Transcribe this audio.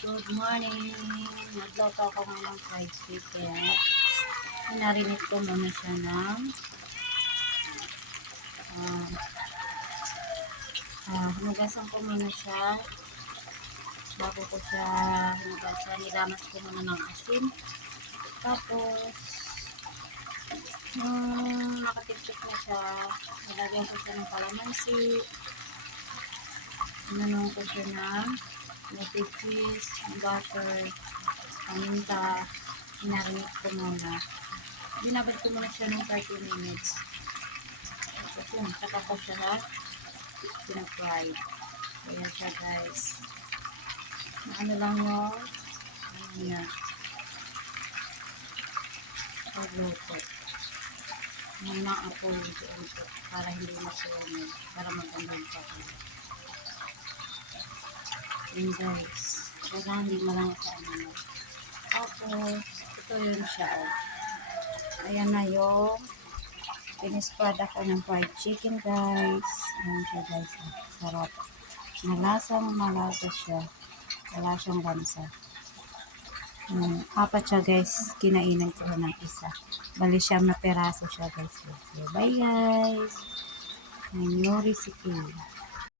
Good morning! Nagluto ako ngayon ng fried chicken. Pinarinit ko muna siya ng hinugasan ko muna siya bago ko siya hinugasan. Nilamas ko muna ng asin. Tapos nakatiptik na siya, nilagyan ko siya ng kalamansi. Inanong ko siya ng native cheese, butter, paminta. Hinarinit ko muna. Binabad ko muna siya ng 30 minutes. Tapos yun, saka ko siya pinag-fry. Kaya siya guys. Ano lang yung pagluto. May na-apoy doon po para hindi masunod. Para magandang pa. Yun guys. Kaya hindi malang sa ano. Tapos, ito yun siya. Ayan na yung pinispread ako ng fried chicken guys. Ayan siya guys. Sarap. Malasa siya. Wala siyang lansa. Apat siya guys. Kinainan ko ng isa. Bali siyam na peraso siya guys. Okay, bye guys. Ang new recipe.